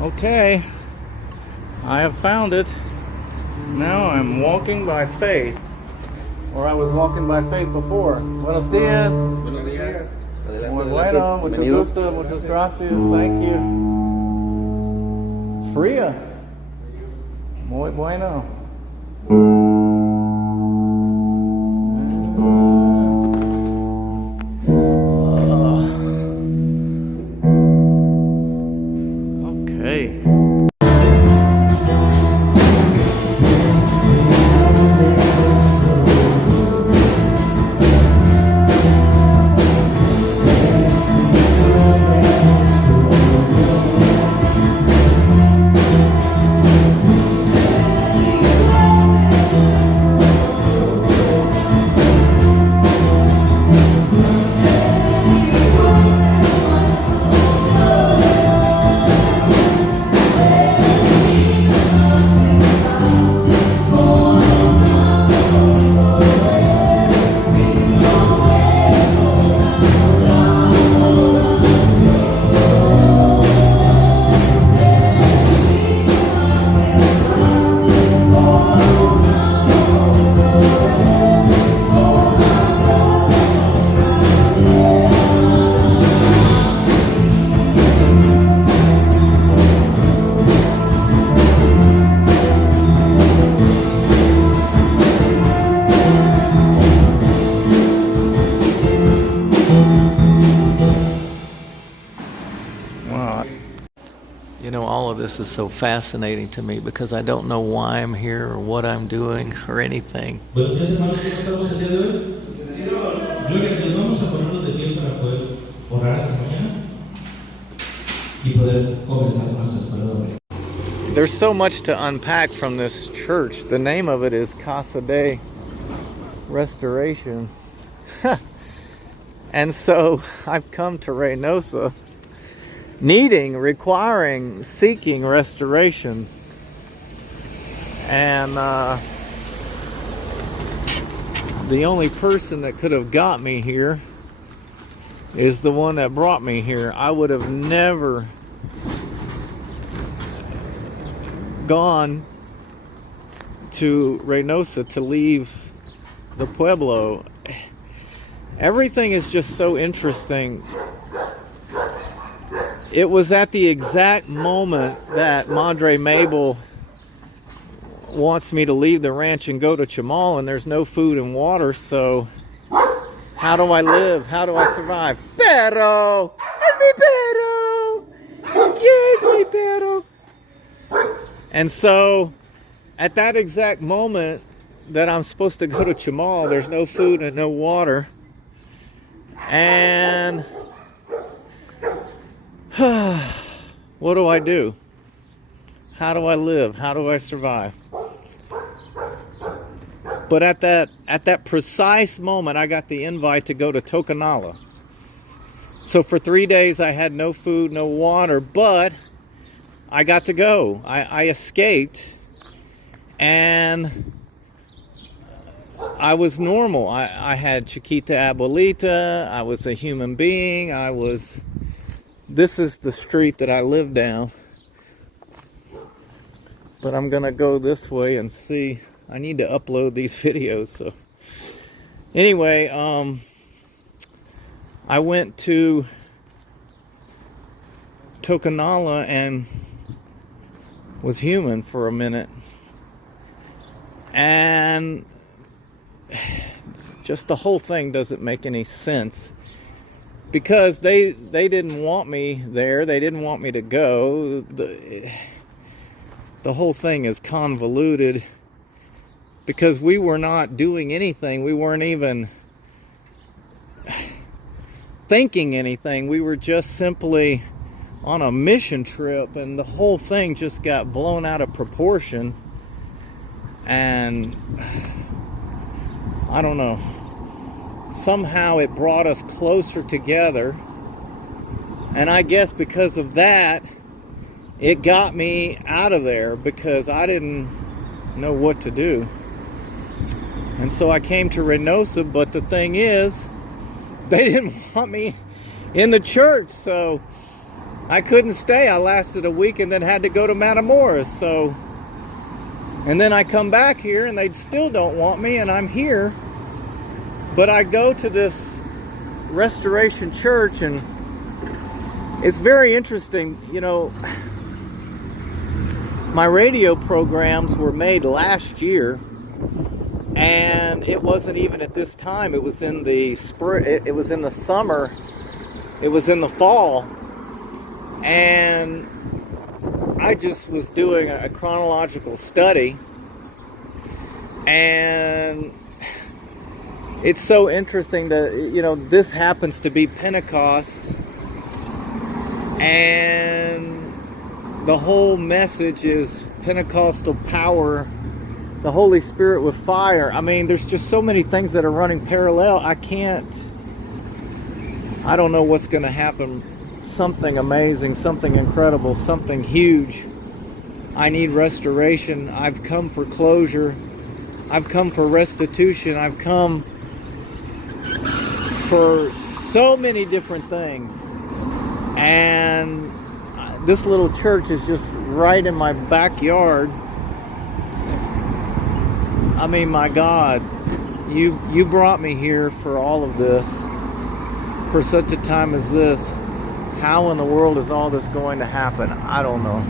Okay, I have found it. Now I'm walking by faith. Or I was walking by faith before. Buenos dias. Buenos días. Adelante, Muy adelante. bueno, mucho Bienvenido. gusto, muchas gracias, thank you. Fría. Muy bueno. Okay. You know, all of this is so fascinating to me because I don't know why I'm here or what I'm doing or anything. Buenos días, hermanos, ¿cómo estamos el día de hoy? Gloria a Dios, vamos a ponernos de pie para poder orar esta mañana y poder comenzar con nuestra escuela de oración. There's so much to unpack from this church. The name of it is Casa de Restoration. And so I've come to Reynosa requiring, seeking restoration. And the only person that could have got me here is the one that brought me here. I would have never gone to Reynosa to leave the pueblo. Everything is just so interesting. It was at the exact moment that Madre Mable wants me to leave the ranch and go to Chamal, and there's no food and water, so how do I live? How do I survive? Pero! Es mi pero! Yes, mi pero! And so, at that exact moment that I'm supposed to go to Chamal, there's no food and no water. And what do I do? How do I live? How do I survive? But at that precise moment, I got the invite to go to Tocanala. So for 3 days, I had no food, no water, but I got to go. I escaped, and I was normal. I had Chiquita Abuelita. I was a human being. This is the street that I live down. But I'm gonna go this way and see. I need to upload these videos. So anyway, I went to Tocanala and was human for a minute. And just the whole thing doesn't make any sense. Because they didn't want me there. They didn't want me to go. The whole thing is convoluted because we were not doing anything. We weren't even thinking anything. We were just simply on a mission trip, and the whole thing just got blown out of proportion. And I don't know. Somehow it brought us closer together, and I guess because of that it got me out of there because I didn't know what to do. And so I came to Reynosa, but the thing is they didn't want me in the church, so I couldn't stay. I lasted a week and then had to go to Matamoros. So, and then I come back here and they still don't want me, and I'm here. But I go to this Restoration Church, and it's very interesting. You know, my radio programs were made last year, and it wasn't even at this time. It was in the spring. It was in the summer. It was in the fall, and I just was doing a chronological study, and it's so interesting that, you know, this happens to be Pentecost, and the whole message is Pentecostal power, the Holy Spirit with fire. I mean, there's just so many things that are running parallel. I don't know what's going to happen. Something amazing, something incredible, something huge. I need restoration. I've come for closure. I've come for restitution. I've come for so many different things. And this little church is just right in my backyard. I mean, my God, you brought me here for all of this, for such a time as this. How in the world is all this going to happen? I don't know.